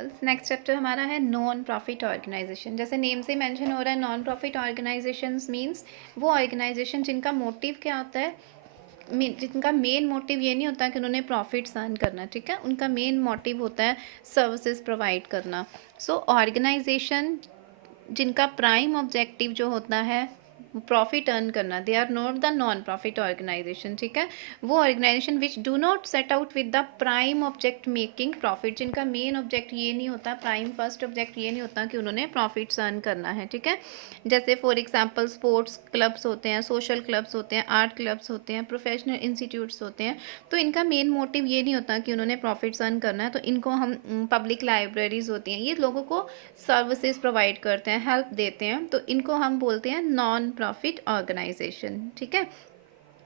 Girls, next chapter हमारा है non profit organisation. जैसे नेम से मेंशन हो रहा है, नॉन प्रॉफिट ऑर्गेनाइजेशंस मींस वो ऑर्गेनाइजेशन जिनका मोटिव क्या होता है, जिनका मेन मोटिव ये नहीं होता कि उन्होंने प्रॉफिट्स अर्न करना, ठीक है, उनका मेन मोटिव होता है सर्विसेज प्रोवाइड करना। सो ऑर्गेनाइजेशन जिनका प्राइम ऑब्जेक्टिव जो होता है प्रॉफिट अर्न करना, they are not the non profit organization, ठीक है। वो organization which do not set out with the prime object making profit, जिनका मेन ऑब्जेक्ट ये नहीं होता, प्राइम फर्स्ट ऑब्जेक्ट ये नहीं होता कि उन्होंने प्रॉफिट्स अर्न करना है, ठीक है। जैसे फॉर एग्जांपल स्पोर्ट्स क्लब्स होते हैं, सोशल क्लब्स होते हैं, आर्ट क्लब्स होते हैं, प्रोफेशनल इंस्टीट्यूट्स होते हैं। तो इनका मेन मोटिव ये नहीं होता कि उन्होंने प्रॉफिट्स अर्न करना है। तो इनको हम पब्लिक लाइब्रेरीज होती हैं, ये लोगों को सर्विसेज प्रोवाइड करते हैं, हेल्प देते हैं, तो इनको हम बोलते हैं नॉन प्रॉफिट ऑर्गेनाइजेशन, ठीक है।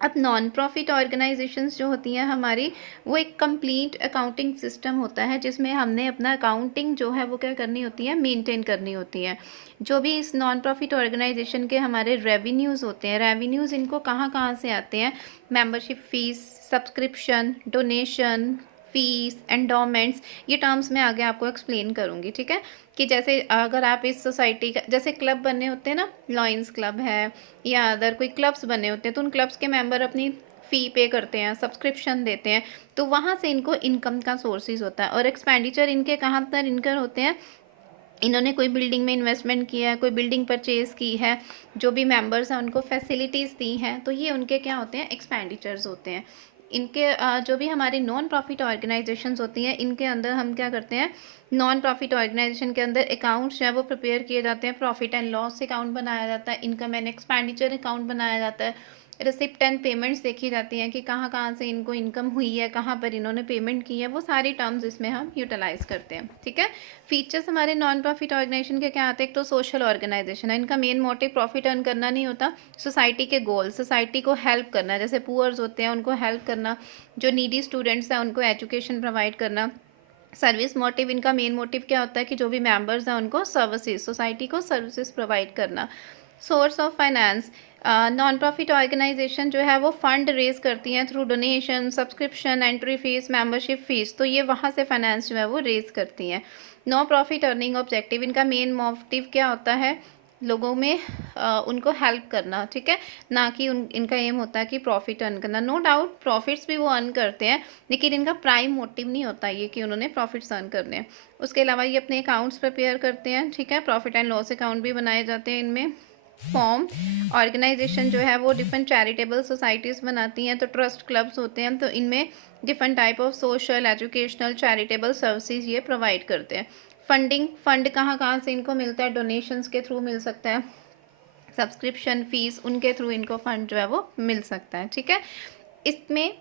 अब नॉन प्रॉफिट ऑर्गेनाइजेशंस जो होती हैं हमारी, वो एक कंप्लीट अकाउंटिंग सिस्टम होता है जिसमें हमने अपना अकाउंटिंग जो है वो क्या करनी होती है, मेंटेन करनी होती है। जो भी इस नॉन प्रॉफिट ऑर्गेनाइजेशन के हमारे रेवेन्यूज़ होते हैं, रेवेन्यूज़ इनको कहाँ कहाँ से आते हैं, membership fees, subscription, donation, fees, endowments, ये टर्म्स मैं आगे आपको एक्सप्लेन करूँगी, ठीक है। कि जैसे अगर आप इस सोसाइटी का, जैसे क्लब बने होते हैं ना, लॉयंस क्लब है या अदर कोई क्लब्स बने होते हैं, तो उन क्लब्स के मेंबर अपनी फ़ी पे करते हैं, सब्सक्रिप्शन देते हैं, तो वहाँ से इनको इनकम का सोर्सेज होता है। और एक्सपेंडिचर इनके कहाँ पर इनकर होते हैं, इन्होंने कोई बिल्डिंग में इन्वेस्टमेंट किया है, कोई बिल्डिंग परचेज़ की है, जो भी मेंबर्स हैं उनको फैसिलिटीज़ दी हैं, तो ये उनके क्या होते हैं, एक्सपेंडिचर्स होते हैं। इनके जो भी हमारी नॉन प्रॉफिट ऑर्गेनाइजेशंस होती हैं, इनके अंदर हम क्या करते हैं, नॉन प्रॉफिट ऑर्गेनाइजेशन के अंदर अकाउंट्स जो है वो प्रिपेयर किए जाते हैं, प्रॉफिट एंड लॉस अकाउंट बनाया जाता है, इनकम एंड एक्सपेंडिचर अकाउंट बनाया जाता है, रिसिप्ट एंड पेमेंट्स देखी जाती हैं कि कहाँ कहाँ से इनको इनकम हुई है, कहाँ पर इन्होंने पेमेंट की है, वो सारी टर्म्स इसमें हम यूटिलाइज करते हैं, ठीक है। फीचर्स हमारे नॉन प्रॉफिट ऑर्गेनाइजेशन के क्या आते हैं, एक तो सोशल ऑर्गेनाइजेशन है, इनका मेन मोटिव प्रॉफिट अर्न करना नहीं होता, सोसाइटी के गोल, सोसाइटी को हेल्प करना, जैसे पुअर्स होते हैं उनको हेल्प करना, जो नीडी स्टूडेंट्स हैं उनको एजुकेशन प्रोवाइड करना। सर्विस मोटिव, इनका मेन मोटिव क्या होता है कि जो भी मेंबर्स हैं उनको सर्विसेज, सोसाइटी को सर्विसेज प्रोवाइड करना। Source of finance, non profit organization जो है वो फंड रेज करती हैं through donation, subscription, entry fees, membership fees, तो ये वहाँ से फाइनेंस जो है वो रेज करती हैं। नो प्रॉफिट अर्निंग ऑब्जेक्टिव, इनका मेन मोटिव क्या होता है, लोगों में उनको हेल्प करना, ठीक है, ना कि इनका एम होता है कि प्रॉफिट अर्न करना। नो डाउट प्रॉफिट्स भी वो अर्न करते हैं, लेकिन इनका प्राइम मोटिव नहीं होता ये कि उन्होंने प्रॉफिट्स अर्न करने हैं। उसके अलावा ये अपने अकाउंट्स प्रिपेयर करते हैं, ठीक है, प्रॉफिट एंड लॉस अकाउंट भी बनाए जाते हैं इनमें। फॉर्म, ऑर्गेनाइजेशन जो है वो डिफरेंट चैरिटेबल सोसाइटीज़ बनाती हैं, तो ट्रस्ट क्लब्स होते हैं, तो इनमें different type of social, educational, charitable services ये प्रोवाइड करते हैं। फंडिंग, फंड कहाँ कहाँ से इनको मिलता है, डोनेशंस के थ्रू मिल सकता है, सब्सक्रिप्शन फीस, उनके थ्रू इनको फंड जो है वो मिल सकता है, ठीक है। इसमें